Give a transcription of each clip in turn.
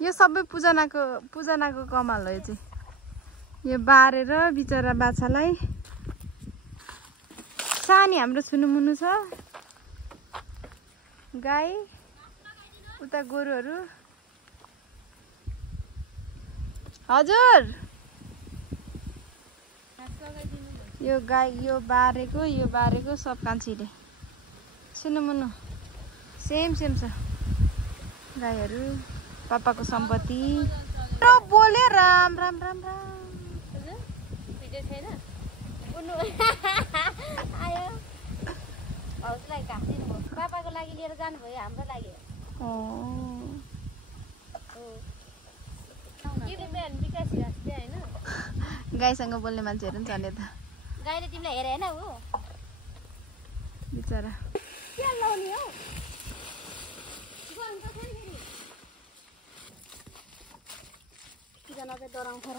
यो सबै पूजनाको कमाल हो यो चाहिँ। यो बारेर बिचरा बाछालाई सानी हाम्रो छुनुमुनु छ। गाई उता गोरुहरू। हजुर यो गाई यो बारेको सब कान्छीले छुनुमुनु सेम छ गाईहरू पापाको सम्पत्ति। बोल्यो राम राम राम राम आयो हाउसलाई घाँसिदिनु भयो पापाको लागि लिएर जानुभयो हाम्रो लागि गाईसँग बोल्ने मान्छेहरू पनि छन् यता। गाईले तिमीलाई हेरे होइन ऊ बिचरा के लाउने हौ जना चाहिँ डराउँछ र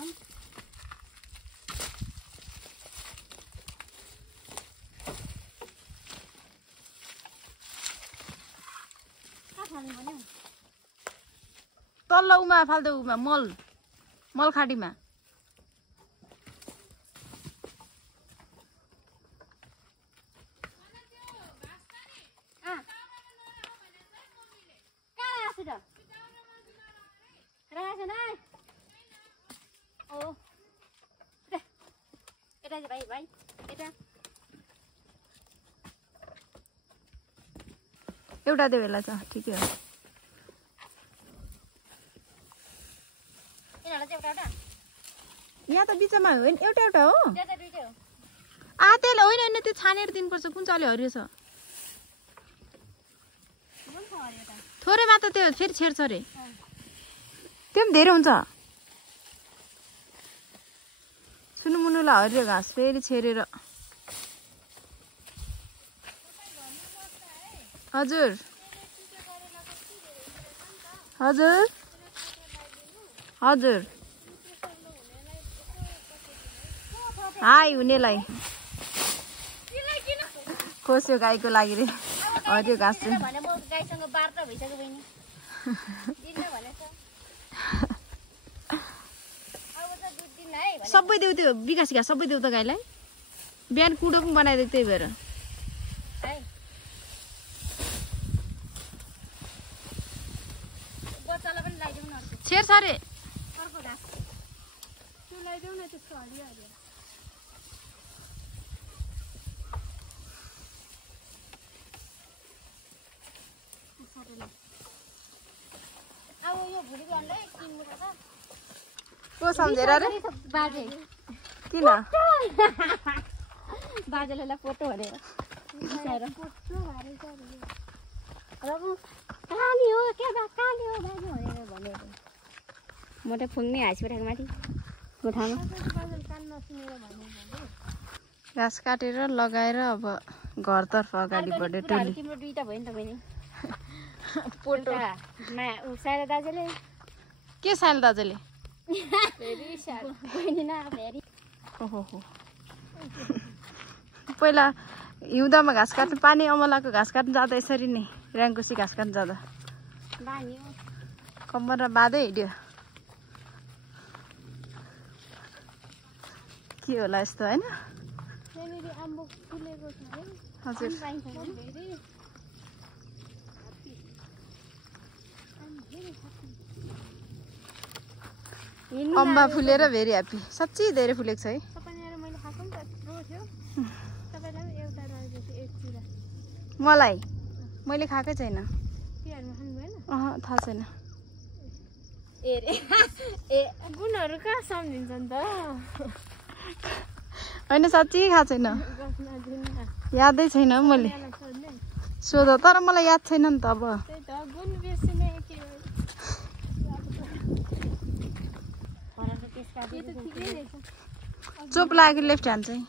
तल्लो उमा फाल्दो उमा मल खाडीमा एउटा दे बेला छ ठिकै हो। यहाँ त बिचमा होइन एउटा हो। त्यसले होइन त्यो छानेर दिनुपर्छ। कुन चाहिँ अलि हरियो छ थोरैमा त त्यो फेरि छेड्छ अरे। त्यो पनि धेरै हुन्छ। छुनुमुनुलाई हरियो घाँस फेरि छेरेर। हजुर हजुर हजुर हाई हुनेलाई खोस्यो गाईको लागि रे हरियो घाँस चाहिँ। सबै देऊ त्यो विकास घाँस सबै देऊ त गाईलाई। बिहान कुडो पनि बनाइदिएको त्यही भएर। छेड्छ अरे को सम्झेर अरे बाजे किन बाजेलाई फोटो हेरेर कहाँली हो के कहाँली हो बाजे भनेर भनेर म त फुङ्ने हाँसिपठाएको माथि कोठामा घाँस काटेर लगाएर अब घरतर्फ अगाडि बढ्यो टोली। तिम्रो दुईटा भयो नि त बहिनी पोटो साइला दाजुले के साइल दाजुले ओहो पहिला हिउँदमा घाँस काट्नु पानी अमलाको घाँस काट्नु जाँदा यसरी नै र्याङकुसी घाँस काट्नु जाँदा कम्मर र बाँधै हिँड्यो। के होला यस्तो होइन। हजुर अम्बा फुलेर भेरी ह्याप्पी। साँच्चै धेरै फुलेको छ है। मलाई मैले खाएकै छैन। थाहा छैन। गुणहरू कहाँ सम्झिन्छ नि त होइन साँच्चै खाएको छैन। यादै छैन मैले सोध तर मलाई याद छैन नि त। अब चोप लाग्यो लेफ्ट ह्यान्ड चाहिँ।